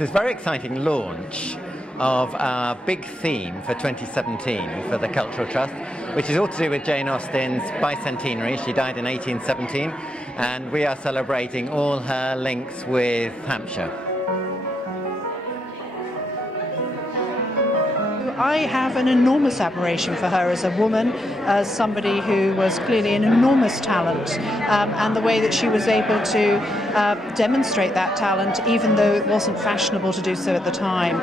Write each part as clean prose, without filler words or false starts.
this very exciting launch of our big theme for 2017 for the Cultural Trust, which is all to do with Jane Austen's bicentenary. She died in 1817, and we are celebrating all her links with Hampshire. I have an enormous admiration for her as a woman, as somebody who was clearly an enormous talent, and the way that she was able to demonstrate that talent, even though it wasn't fashionable to do so at the time.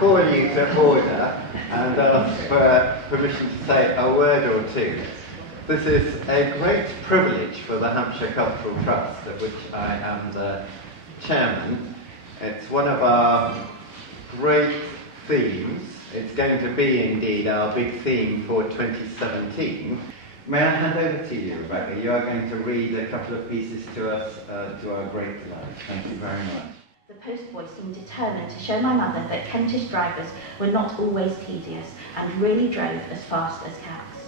Call you to order and ask for permission to say a word or two. This is a great privilege for the Hampshire Cultural Trust, of which I am the chairman. It's one of our great themes. It's going to be indeed our big theme for 2017. May I hand over to you, Rebecca? You are going to read a couple of pieces to us, to our great delight. Thank you very much. The postboy seemed determined to show my mother that Kentish drivers were not always tedious and really drove as fast as cats.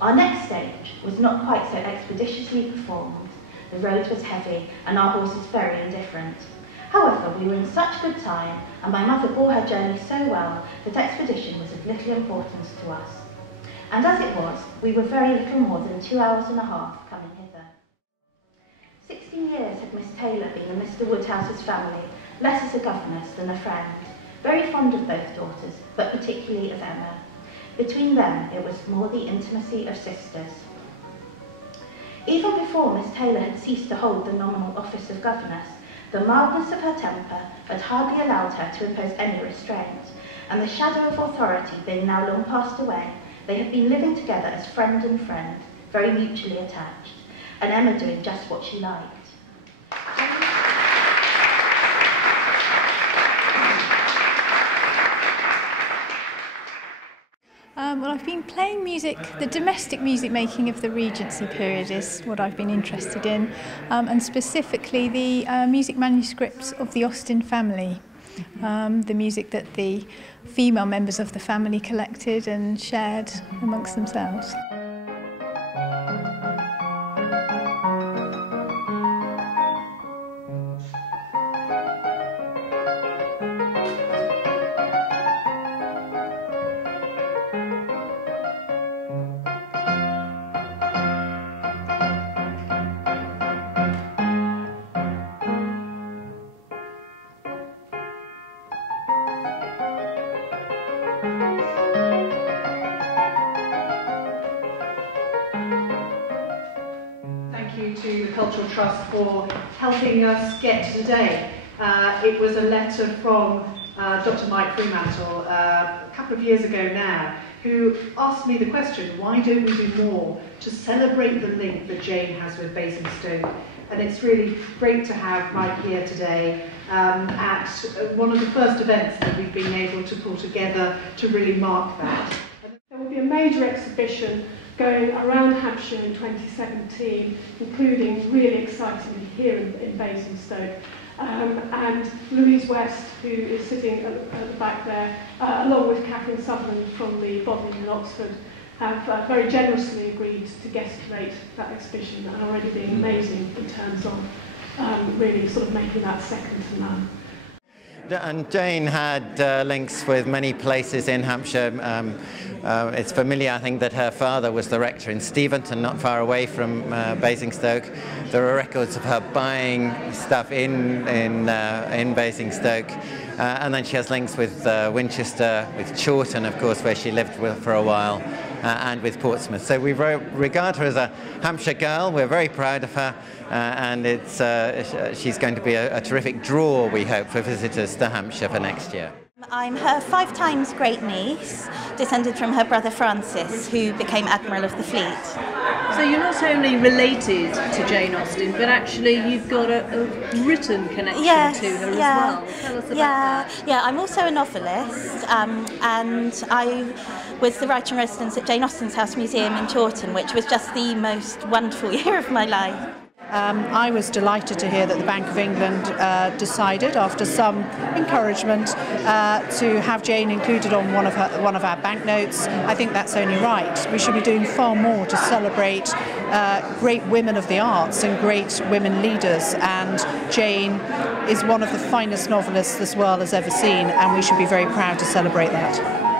Our next stage was not quite so expeditiously performed. The road was heavy and our horses very indifferent. However, we were in such good time and my mother bore her journey so well that expedition was of little importance to us. And as it was, we were very little more than 2 hours and a half coming hither. 16 years had Miss Taylor been in Mr. Woodhouse's family, less as a governess than a friend. Very fond of both daughters, but particularly of Emma. Between them, it was more the intimacy of sisters. Even before Miss Taylor had ceased to hold the nominal office of governess, the mildness of her temper had hardly allowed her to impose any restraint, and the shadow of authority being now long passed away, they had been living together as friend and friend, very mutually attached, and Emma doing just what she liked. Well, I've been playing music. The domestic music making of the Regency period is what I've been interested in, and specifically the music manuscripts of the Austen family, the music that the female members of the family collected and shared amongst themselves. To the Cultural Trust for helping us get to today. It was a letter from Dr. Mike Fremantle a couple of years ago now, who asked me the question, why don't we do more to celebrate the link that Jane has with Basingstoke? And it's really great to have Mike here today at one of the first events that we've been able to pull together to really mark that. There will be a major exhibition going around Hampshire in 2017, including really excitingly here in Basingstoke. And Louise West, who is sitting at the back there, along with Catherine Sutherland from the Bodleian in Oxford, have very generously agreed to guest curate that exhibition and already being amazing in terms of really sort of making that second to none. And Jane had links with many places in Hampshire. It's familiar, I think, that her father was the rector in Steventon, not far away from Basingstoke. There are records of her buying stuff in Basingstoke. And then she has links with Winchester, with Chawton, of course, where she lived for a while, and with Portsmouth. So we regard her as a Hampshire girl. We're very proud of her, and she's going to be a terrific draw, we hope, for visitors to Hampshire for next year. I'm her 5 times great-niece, descended from her brother Francis, who became Admiral of the Fleet. So you're not only related to Jane Austen, but actually you've got a written connection to her as well. Tell us about that. Yeah, I'm also a novelist, and I was the writer in residence at Jane Austen's House Museum in Chawton, which was just the most wonderful year of my life. I was delighted to hear that the Bank of England decided, after some encouragement, to have Jane included on one of our banknotes. I think that's only right. We should be doing far more to celebrate great women of the arts and great women leaders, and Jane is one of the finest novelists this world has ever seen, and we should be very proud to celebrate that.